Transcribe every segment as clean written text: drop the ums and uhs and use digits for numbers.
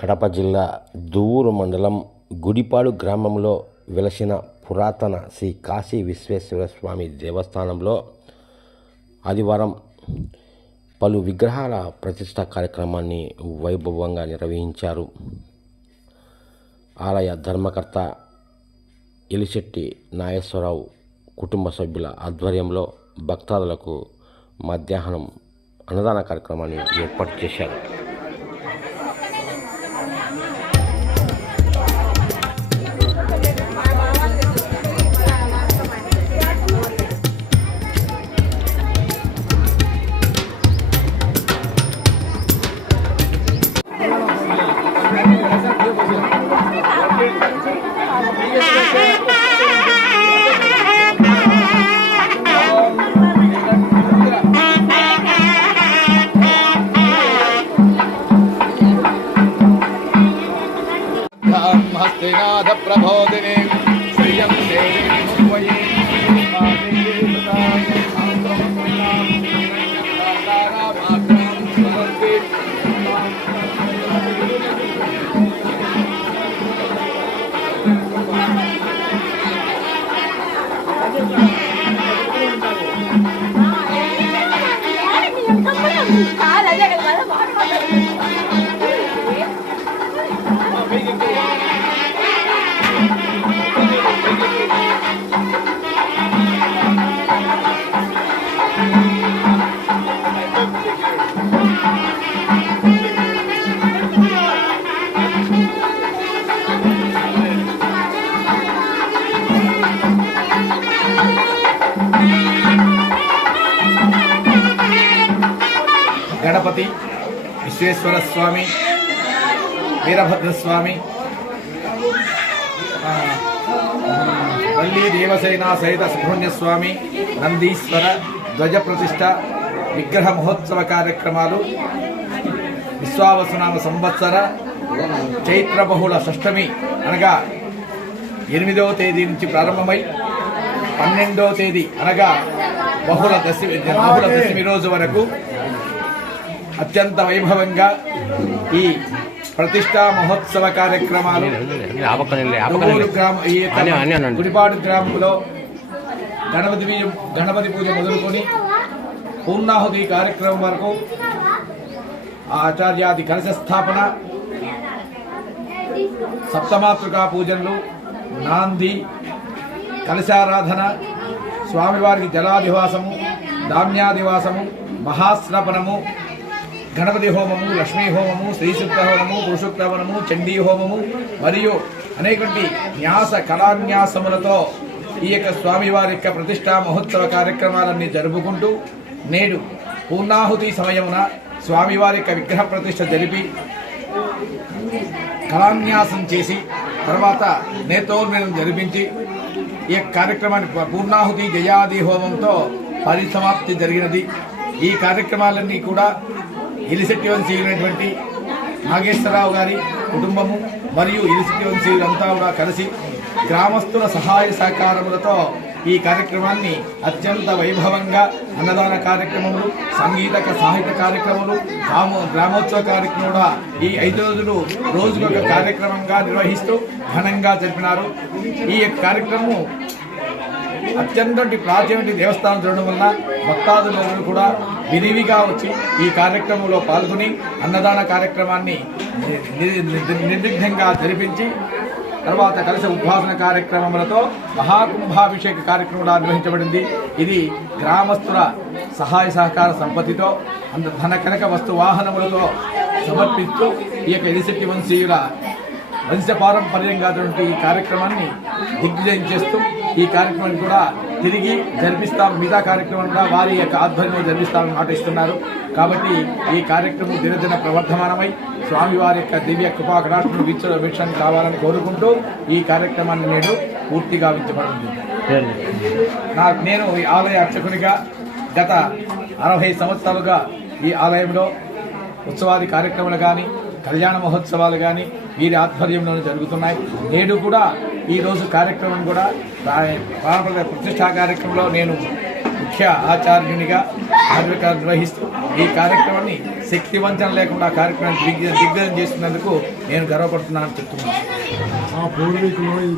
కడప జిల్లా దువ్వూరు మండలం గుడిపాడు గ్రామంలో వెలసిన పురాతన శ్రీ కాశీ విశ్వేశ్వర స్వామి దేవస్థానంలో ఆదివారం పలు విగ్రహాల ప్రతిష్ఠ కార్యక్రమాన్ని వైభవంగా నిర్వహించారు. ఆలయ ధర్మకర్త ఎలిశెట్టి నాగేశ్వరరావు కుటుంబ సభ్యుల ఆధ్వర్యంలో భక్తాదులకు మధ్యాహ్నం అన్నదాన కార్యక్రమాన్ని ఏర్పాటు చేశారు. हस्तिनाथ प्रबोधिनी श्रियं देवी मुह्वये गणपति विश्वेश्वर स्वामी वीरभद्र स्वामी वल्ली देवसेना सहित सुब्रह्मण्य स्वामी नंदीश्वर ध्वज प्रतिष्ठा विग्रह महोत्सव कार्यक्रमालु विश्वावसुनाम संवत्सर चैत्र बहुल षष्ठमी అనగా 8వ తేదీ నుంచి ప్రారంభమై 12వ తేదీ అనగా బహుళ దశమి రోజు వరకు అత్యంత వైభవంగా ఈ ప్రతిష్టా మహోత్సవ కార్యక్రమాలు గుడిపాడు గ్రామంలో గణపతి పూజ మొదలుకొని పూర్ణాహుతి కార్యక్రమం వరకు ఆచార్యాది కలశ స్థాపన, సప్తమాతృకా పూజలు, నాంది, కలశారాధన, స్వామివారికి జలాదివాసము, ధాన్యాదివాసము, మహాస్నపనము, గణపతి హోమము, లక్ష్మీ హోమము, శ్రీసూక్త హోమము, పురుషోక్త హోమము, చండీ హోమము మరియు అనేకటి న్యాస కళాన్యాసములతో ఈ యొక్క స్వామివారి యొక్క ప్రతిష్టా మహోత్సవ కార్యక్రమాలన్నీ జరుపుకుంటూ నేడు పూర్ణాహుతి సమయమున స్వామివారి యొక్క విగ్రహ ప్రతిష్ఠ జరిపి కళాన్యాసం చేసి తర్వాత నేత్రోన్మేనం జరిపించి ఈ కార్యక్రమాన్ని పూర్ణాహుతి జయాది హోమంతో పరిసమాప్తి జరిగినది. ఈ కార్యక్రమాలన్నీ కూడా ఎలిశెట్టి వంశీయులైనటువంటి నాగేశ్వరరావు గారి కుటుంబము మరియు ఎలిశెట్టి వంశీయులంతా కూడా కలిసి గ్రామస్తుల సహాయ సహకారములతో ఈ కార్యక్రమాన్ని అత్యంత వైభవంగా అన్నదాన కార్యక్రమములు, సంగీత సాహిత్య కార్యక్రమాలు, గ్రామోత్సవ కార్యక్రమం కూడా ఈ 5 రోజులు రోజుకొక కార్యక్రమంగా నిర్వహిస్తూ ఘనంగా జరిపినారు. ఈ కార్యక్రమం అత్యంత ప్రాచీన దేవస్థానం జరగడం వలన భక్తాదులందరూ కూడా విరివిగా వచ్చి ఈ కార్యక్రమంలో పాల్గొని అన్నదాన కార్యక్రమాన్ని నిర్విఘ్నంగా జరిపించి తర్వాత కలశ ఉద్వాసన కార్యక్రమములతో మహాకుంభాభిషేక కార్యక్రమం నిర్వహించబడింది. ఇది గ్రామస్తుల సహాయ సహకార సంపత్తితో ధన కనక వస్తు వాహనములతో సమర్పిస్తూ ఈ యొక్క ఎలిశెట్టి వంశీయుల వంశపారంపర్యంగా ఈ కార్యక్రమాన్ని దిగ్విజయం చేస్తూ ఈ కార్యక్రమాన్ని కూడా తిరిగి జరిపిస్తాం, మిగతా కార్యక్రమం కూడా వారి యొక్క ఆధ్వర్యంలో జరిపిస్తామని మాట ఇస్తున్నారు. కాబట్టి ఈ కార్యక్రమం దినదిన ప్రవర్ధమానమై స్వామివారి యొక్క దివ్య కృపా కటాక్షను వీక్షణ కావాలని కోరుకుంటూ ఈ కార్యక్రమాన్ని నేడు పూర్తిగా వించబడింది. నేను ఈ ఆలయ అర్చకునిగా గత 60 సంవత్సరాలుగా ఈ ఆలయంలో ఉత్సవాది కార్యక్రమాలు కానీ కళ్యాణ మహోత్సవాలు కానీ వీరి ఆధ్వర్యంలోనే జరుగుతున్నాయి. నేడు కూడా ఈ రోజు కార్యక్రమం కూడా ప్రతిష్టా కార్యక్రమంలో నేను ముఖ్య ముఖ్య ఆచార్యునిగా నిర్వహిస్తూ ఈ కార్యక్రమాన్ని శక్తివంచన లేకుండా ఆ కార్యక్రమాన్ని దిగ్గజం చేస్తున్నందుకు నేను గర్వపడుతున్నానని చెప్తున్నాను. మా పూర్వీకులు ఈ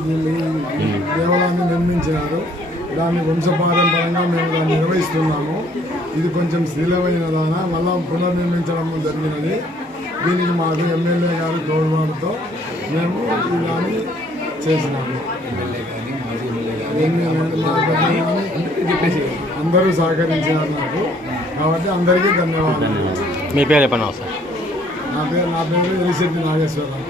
దేవాలయాన్ని నిర్మించినారు. దాన్ని వంశపారంపరంగా మేము దాన్ని నిర్వహిస్తున్నాము. ఇది కొంచెం శిథిలమైన దాన మళ్ళా పునర్నిర్మించడం జరిగినది. దీనికి మాకు ఎమ్మెల్యే గారి తోడ్పాటుతో మేము ఈ దాన్ని చేసినాము. అందరూ సహకరించినారు నాకు, కాబట్టి అందరికీ ధన్యవాదాలు. మీ పేరు చెప్పండి సార్. నా పేరు ఎలిశెట్టి నాగేశ్వరరావు.